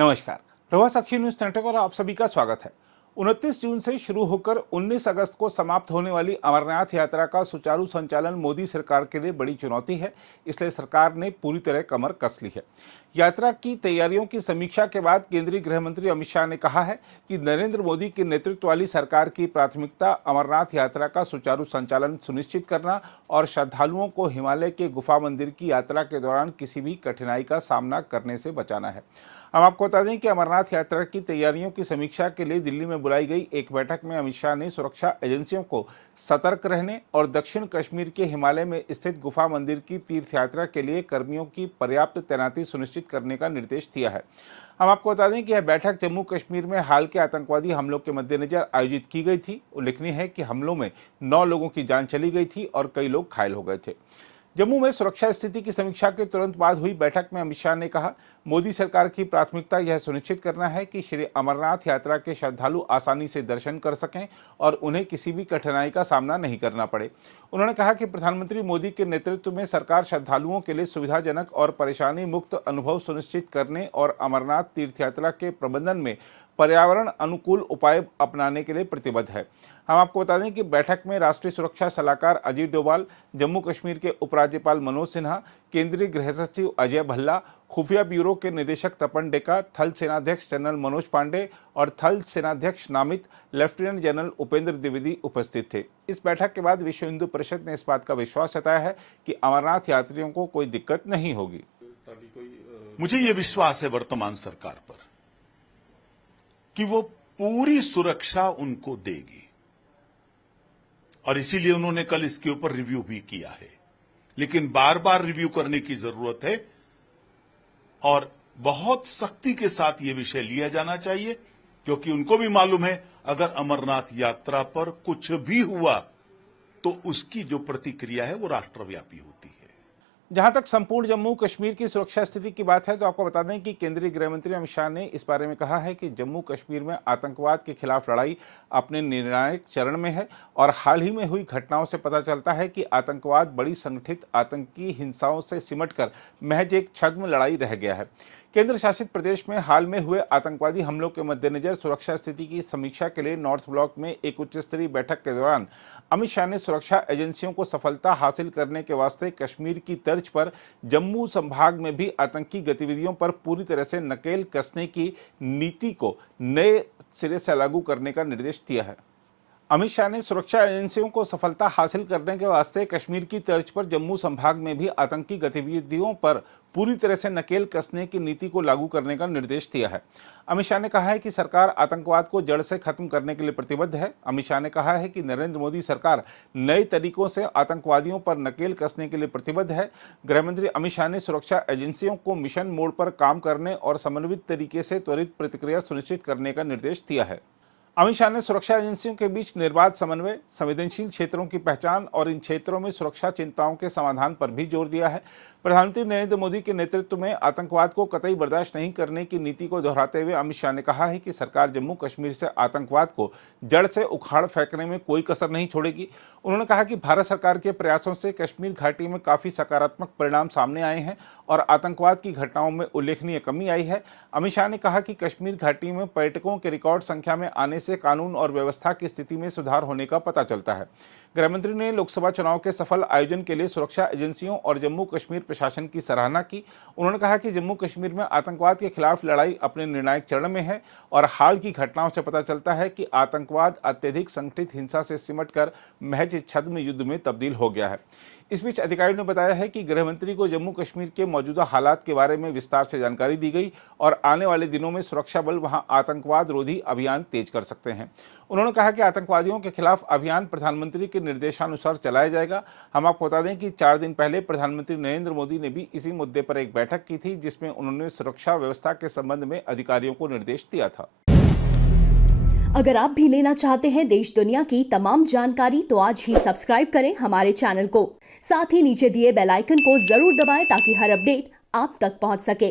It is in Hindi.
नमस्कार। प्रभा साक्षी न्यूज नेटवर्क और आप सभी का स्वागत है। 29 जून से शुरू होकर 19 अगस्त को समाप्त होने वाली अमरनाथ यात्रा का सुचारू संचालन मोदी सरकार के लिए बड़ी चुनौती है, इसलिए सरकार ने पूरी तरह कमर कस ली है। यात्रा की तैयारियों की समीक्षा के बाद केंद्रीय गृह मंत्री अमित शाह ने कहा है कि नरेंद्र मोदी के नेतृत्व वाली सरकार की प्राथमिकता अमरनाथ यात्रा का सुचारू संचालन सुनिश्चित करना और श्रद्धालुओं को हिमालय के गुफा मंदिर की यात्रा के दौरान किसी भी कठिनाई का सामना करने से बचाना है। हम आपको बता दें कि अमरनाथ यात्रा की तैयारियों की समीक्षा के लिए दिल्ली में बुलाई गई एक बैठक में अमित शाह ने सुरक्षा एजेंसियों को सतर्क रहने और दक्षिण कश्मीर के हिमालय में स्थित गुफा मंदिर की तीर्थ यात्रा के लिए कर्मियों की पर्याप्त तैनाती सुनिश्चित करने का निर्देश दिया है। हम आपको बता दें कि यह बैठक जम्मू कश्मीर में हाल के आतंकवादी हमलों के मद्देनजर आयोजित की गई थी। उल्लेखनीय है कि हमलों में 9 लोगों की जान चली गई थी और कई लोग घायल हो गए थे। जम्मू में सुरक्षा स्थिति की समीक्षा के तुरंत बाद हुई बैठक में अमित शाह ने कहा, मोदी सरकार की प्राथमिकता यह सुनिश्चित करना है कि श्री अमरनाथ यात्रा के श्रद्धालु आसानी से दर्शन कर सकें और उन्हें किसी भी कठिनाई का सामना नहीं करना पड़े। उन्होंने कहा कि प्रधानमंत्री मोदी के नेतृत्व में सरकार श्रद्धालुओं के लिए सुविधाजनक और परेशानी मुक्त अनुभव सुनिश्चित करने और अमरनाथ तीर्थ यात्रा के प्रबंधन में पर्यावरण अनुकूल उपाय अपनाने के लिए प्रतिबद्ध है। हम आपको बता दें कि बैठक में राष्ट्रीय सुरक्षा सलाहकार अजीत डोभाल, जम्मू कश्मीर के उपराज्यपाल मनोज सिन्हा, केंद्रीय गृह सचिव अजय भल्ला, खुफिया ब्यूरो के निदेशक तपन डेका, थल सेनाध्यक्ष जनरल मनोज पांडे और थल सेनाध्यक्ष नामित लेफ्टिनेंट जनरल उपेंद्र द्विवेदी उपस्थित थे। इस बैठक के बाद विश्व हिंदू परिषद ने इस बात का विश्वास जताया है कि अमरनाथ यात्रियों को कोई दिक्कत नहीं होगी। मुझे ये विश्वास है वर्तमान सरकार पर कि वो पूरी सुरक्षा उनको देगी और इसीलिए उन्होंने कल इसके ऊपर रिव्यू भी किया है। लेकिन बार बार रिव्यू करने की जरूरत है और बहुत सख्ती के साथ ये विषय लिया जाना चाहिए, क्योंकि उनको भी मालूम है अगर अमरनाथ यात्रा पर कुछ भी हुआ तो उसकी जो प्रतिक्रिया है वो राष्ट्रव्यापी होती है। जहां तक संपूर्ण जम्मू कश्मीर की सुरक्षा स्थिति की बात है तो आपको बता दें कि केंद्रीय गृह मंत्री अमित शाह ने इस बारे में कहा है कि जम्मू कश्मीर में आतंकवाद के खिलाफ लड़ाई अपने निर्णायक चरण में है और हाल ही में हुई घटनाओं से पता चलता है कि आतंकवाद बड़ी संगठित आतंकी हिंसाओं से सिमटकर महज एक छद्म लड़ाई रह गया है। केंद्र शासित प्रदेश में हाल में हुए आतंकवादी हमलों के मद्देनजर सुरक्षा स्थिति की समीक्षा के लिए नॉर्थ ब्लॉक में एक उच्च स्तरीय बैठक के दौरान अमित शाह ने सुरक्षा एजेंसियों को सफलता हासिल करने के वास्ते कश्मीर की तर्ज पर जम्मू संभाग में भी आतंकी गतिविधियों पर पूरी तरह से नकेल कसने की नीति को नए सिरे से लागू करने का निर्देश दिया है। अमित शाह ने सुरक्षा एजेंसियों को सफलता हासिल करने के वास्ते कश्मीर की तर्ज पर जम्मू संभाग में भी आतंकी गतिविधियों पर पूरी तरह से नकेल कसने की नीति को लागू करने का निर्देश दिया है। अमित शाह ने कहा है कि सरकार आतंकवाद को जड़ से खत्म करने के लिए प्रतिबद्ध है। अमित शाह ने कहा है कि नरेंद्र मोदी सरकार नए तरीकों से आतंकवादियों पर नकेल कसने के लिए प्रतिबद्ध है। गृहमंत्री अमित शाह ने सुरक्षा एजेंसियों को मिशन मोड पर काम करने और समन्वित तरीके से त्वरित प्रतिक्रिया सुनिश्चित करने का निर्देश दिया है। अमित शाह ने सुरक्षा एजेंसियों के बीच निर्बाध समन्वय, संवेदनशील क्षेत्रों की पहचान और इन क्षेत्रों में सुरक्षा चिंताओं के समाधान पर भी जोर दिया है। प्रधानमंत्री नरेंद्र मोदी के नेतृत्व में आतंकवाद को कतई बर्दाश्त नहीं करने की नीति को दोहराते हुए अमित शाह ने कहा है कि सरकार जम्मू कश्मीर से आतंकवाद को जड़ से उखाड़ फेंकने में कोई कसर नहीं छोड़ेगी। उन्होंने कहा कि भारत सरकार के प्रयासों से कश्मीर घाटी में काफी सकारात्मक परिणाम सामने आए हैं और आतंकवाद की घटनाओं में उल्लेखनीय कमी आई है। अमित शाह ने कहा कि कश्मीर घाटी में पर्यटकों के रिकॉर्ड संख्या में आने से कानून और व्यवस्था की स्थिति में सुधार होने का पता चलता है। गृहमंत्री ने लोकसभा चुनाव के सफल आयोजन के लिए सुरक्षा एजेंसियों और जम्मू कश्मीर प्रशासन की सराहना की। उन्होंने कहा कि जम्मू कश्मीर में आतंकवाद के खिलाफ लड़ाई अपने निर्णायक चरण में है और हाल की घटनाओं से पता चलता है कि आतंकवाद अत्यधिक संगठित हिंसा से सिमटकर महज छद्म युद्ध में तब्दील हो गया है। इस बीच अधिकारियों ने बताया है कि गृहमंत्री को जम्मू कश्मीर के मौजूदा हालात के बारे में विस्तार से जानकारी दी गई और आने वाले दिनों में सुरक्षा बल वहां आतंकवाद रोधी अभियान तेज कर सकते हैं। उन्होंने कहा कि आतंकवादियों के खिलाफ अभियान प्रधानमंत्री के निर्देशानुसार चलाया जाएगा। हम आपको बता दें कि 4 दिन पहले प्रधानमंत्री नरेंद्र मोदी ने भी इसी मुद्दे पर एक बैठक की थी, जिसमें उन्होंने सुरक्षा व्यवस्था के संबंध में अधिकारियों को निर्देश दिया था। अगर आप भी लेना चाहते हैं देश दुनिया की तमाम जानकारी तो आज ही सब्सक्राइब करें हमारे चैनल को। साथ ही नीचे दिए बेल आइकन को जरूर दबाएं ताकि हर अपडेट आप तक पहुंच सके।